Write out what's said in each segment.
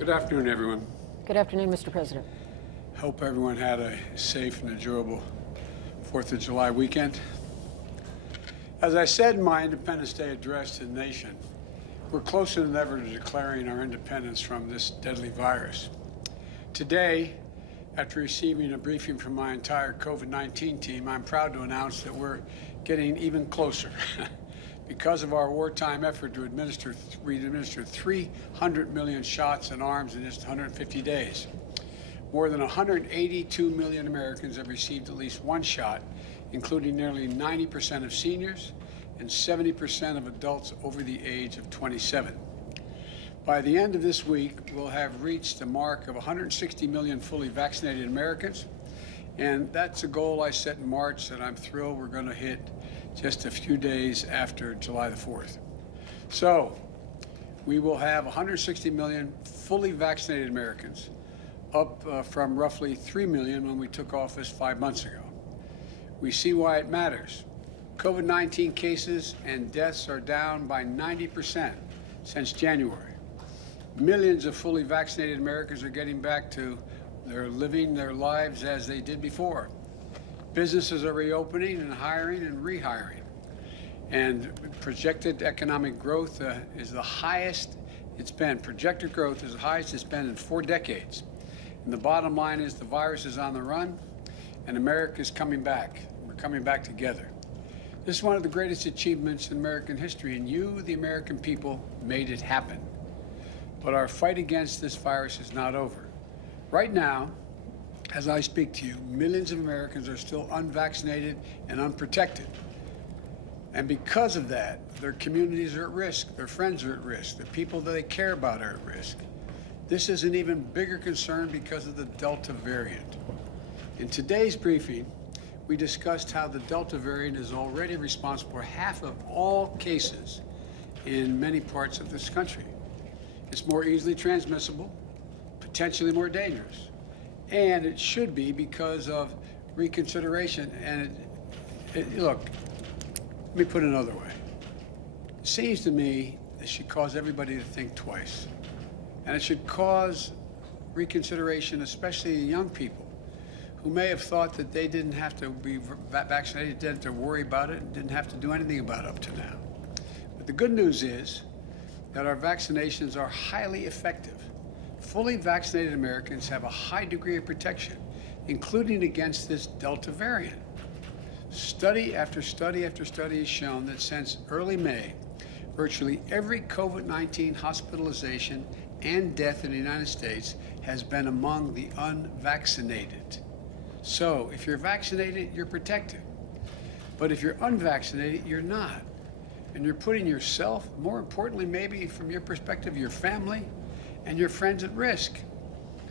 Good afternoon, everyone. Good afternoon, Mr. President. Hope everyone had a safe and enjoyable 4th of July weekend. As I said in my Independence Day address to the nation, we're closer than ever to declaring our independence from this deadly virus. Today, after receiving a briefing from my entire COVID-19 team, I'm proud to announce that we're getting even closer. Because of our wartime effort to administer 300 million shots in arms in just 150 days. More than 182 million Americans have received at least one shot, including nearly 90% of seniors and 70% of adults over the age of 27. By the end of this week, we'll have reached the mark of 160 million fully vaccinated Americans, and that's a goal I set in March that I'm thrilled we're going to hit just a few days after July the 4th. So we will have 160 million fully vaccinated Americans, up from roughly 3 million when we took office 5 months ago. We see why it matters. COVID-19 cases and deaths are down by 90% since January. Millions of fully vaccinated Americans are getting back to living their lives as they did before. Businesses are reopening and hiring and rehiring. And projected economic growth is the highest it's been. Projected growth is the highest it's been in 4 decades. And the bottom line is the virus is on the run and America is coming back. We're coming back together. This is one of the greatest achievements in American history, and you, the American people, made it happen. But our fight against this virus is not over. Right now, as I speak to you, millions of Americans are still unvaccinated and unprotected. And because of that, their communities are at risk, their friends are at risk, the people that they care about are at risk. This is an even bigger concern because of the Delta variant. In today's briefing, we discussed how the Delta variant is already responsible for half of all cases in many parts of this country. It's more easily transmissible, potentially more dangerous. And it should be because of reconsideration. And look, let me put it another way. It seems to me it should cause everybody to think twice. And it should cause reconsideration, especially young people who may have thought that they didn't have to be vaccinated, didn't have to worry about it, and didn't have to do anything about it up to now. But the good news is that our vaccinations are highly effective. Fully vaccinated Americans have a high degree of protection, including against this Delta variant. Study after study after study has shown that since early May, virtually every COVID-19 hospitalization and death in the United States has been among the unvaccinated. So if you're vaccinated, you're protected. But if you're unvaccinated, you're not. And you're putting yourself, more importantly, maybe from your perspective, your family and your friends at risk.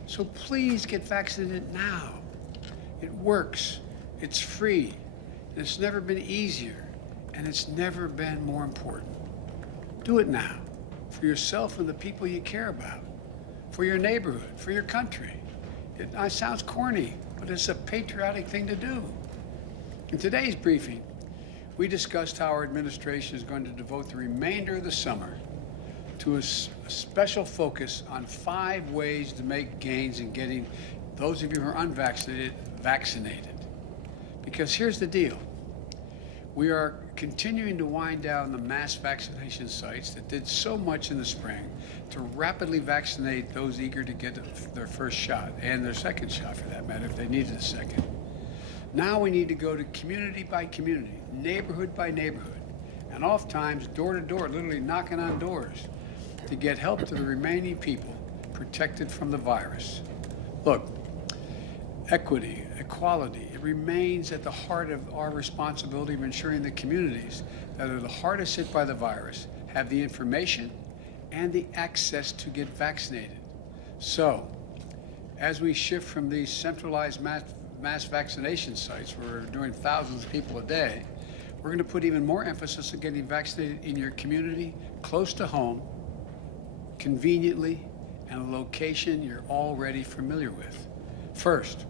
So please get vaccinated now. It works, it's free, and it's never been easier, and it's never been more important. Do it now, for yourself and the people you care about, for your neighborhood, for your country. It sounds corny, but it's a patriotic thing to do. In today's briefing, we discussed how our administration is going to devote the remainder of the summer to a special focus on 5 ways to make gains in getting those of you who are unvaccinated vaccinated. Because here's the deal. We are continuing to wind down the mass vaccination sites that did so much in the spring to rapidly vaccinate those eager to get their first shot, and their second shot for that matter, if they needed a second. Now we need to go to community by community, neighborhood by neighborhood, and oftentimes door to door, literally knocking on doors, to get help to the remaining people protected from the virus. Look, equity, equality, it remains at the heart of our responsibility of ensuring the communities that are the hardest hit by the virus have the information and the access to get vaccinated. So, as we shift from these centralized mass vaccination sites where we're doing thousands of people a day, we're going to put even more emphasis on getting vaccinated in your community, close to home, conveniently, and a location you're already familiar with. First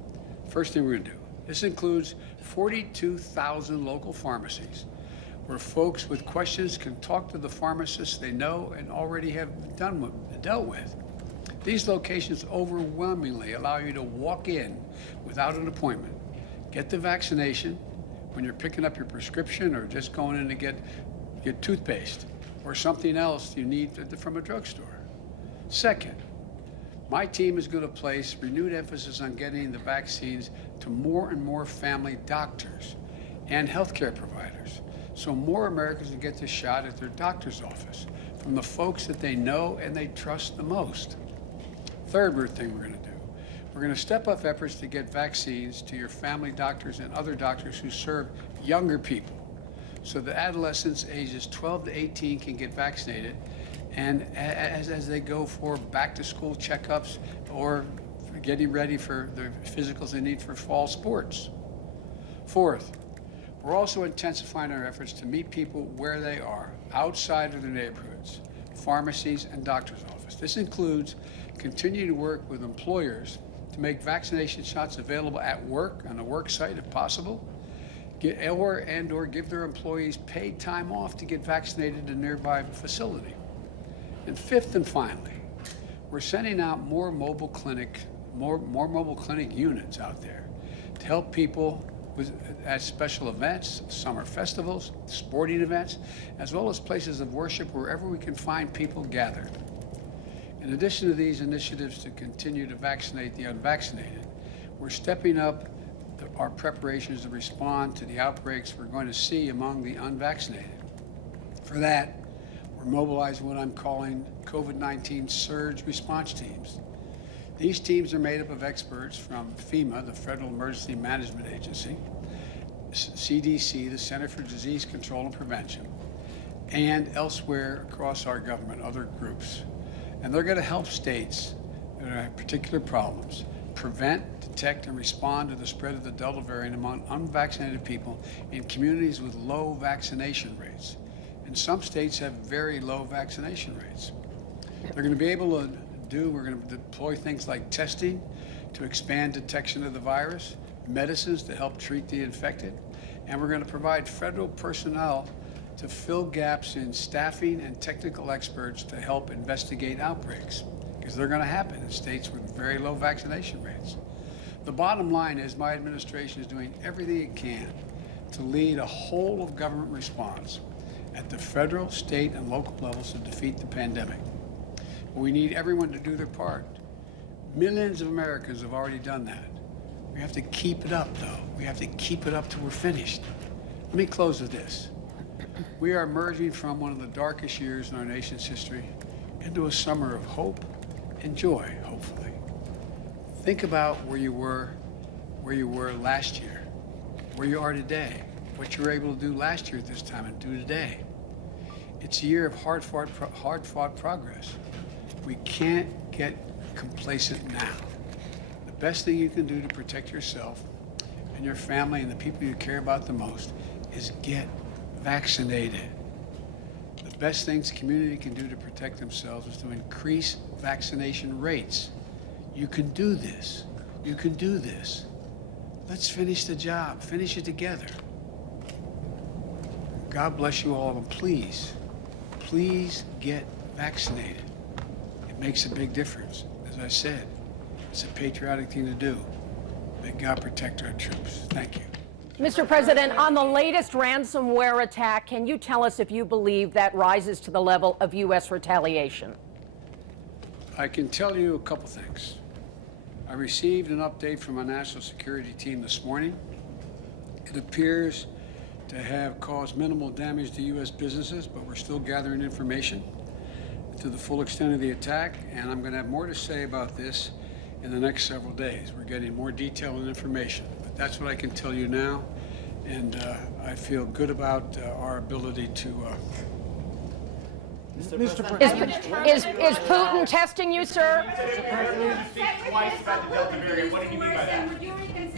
thing we're going to do, this includes 42,000 local pharmacies where folks with questions can talk to the pharmacists they know and already have dealt with. These locations overwhelmingly allow you to walk in without an appointment, get the vaccination when you're picking up your prescription or just going in to get toothpaste or something else you need from a drugstore. Second, my team is going to place renewed emphasis on getting the vaccines to more and more family doctors and healthcare providers, so more Americans can get this shot at their doctor's office from the folks that they know and they trust the most. Third thing we're going to do, we're going to step up efforts to get vaccines to your family doctors and other doctors who serve younger people, so that adolescents ages 12 to 18 can get vaccinated, and as they go for back-to-school checkups or getting ready for the physicals they need for fall sports. Fourth, we're also intensifying our efforts to meet people where they are, outside of their neighborhoods, pharmacies, and doctor's office. This includes continuing to work with employers to make vaccination shots available at work, on the work site if possible, or give their employees paid time off to get vaccinated in a nearby facility. And fifth and finally, we're sending out more mobile clinic units out there to help people at special events, summer festivals, sporting events, as well as places of worship wherever we can find people gathered. In addition to these initiatives to continue to vaccinate the unvaccinated, we're stepping up our preparations to respond to the outbreaks we're going to see among the unvaccinated. For that, we're mobilizing what I'm calling COVID-19 surge response teams. These teams are made up of experts from FEMA, the Federal Emergency Management Agency, CDC, the Center for Disease Control and Prevention, and elsewhere across our government, other groups. And they're going to help states that have particular problems prevent, detect, and respond to the spread of the Delta variant among unvaccinated people in communities with low vaccination rates. And some states have very low vaccination rates. They're going to be able to we're going to deploy things like testing to expand detection of the virus, medicines to help treat the infected, and we're going to provide federal personnel to fill gaps in staffing and technical experts to help investigate outbreaks, because they're going to happen in states with very low vaccination rates. The bottom line is my administration is doing everything it can to lead a whole of government response at the federal, state, and local levels to defeat the pandemic. We need everyone to do their part. Millions of Americans have already done that. We have to keep it up, though. We have to keep it up till we're finished. Let me close with this. We are emerging from one of the darkest years in our nation's history into a summer of hope and joy, hopefully. Think about where you were last year, where you are today, what you were able to do last year at this time and do today. It's a year of hard-fought progress. We can't get complacent now. The best thing you can do to protect yourself and your family and the people you care about the most is get vaccinated. The best things the community can do to protect themselves is to increase vaccination rates. You can do this. You can do this. Let's finish the job. Finish it together. God bless you all, and please get vaccinated. It makes a big difference. As I said, it's a patriotic thing to do. May God protect our troops. Thank you. Mr. President, on the latest ransomware attack, can you tell us if you believe that rises to the level of U.S. retaliation? I can tell you a couple things. I received an update from our national security team this morning. It appears to have caused minimal damage to U.S. businesses, but we're still gathering information to the full extent of the attack, and I'm going to have more to say about this in the next several days. We're getting more detail and information, but that's what I can tell you now, and I feel good about our ability to... Mr. President, is Putin testing you, sir? Mr. President, you speak twice about the Delta variant. What do you mean by that?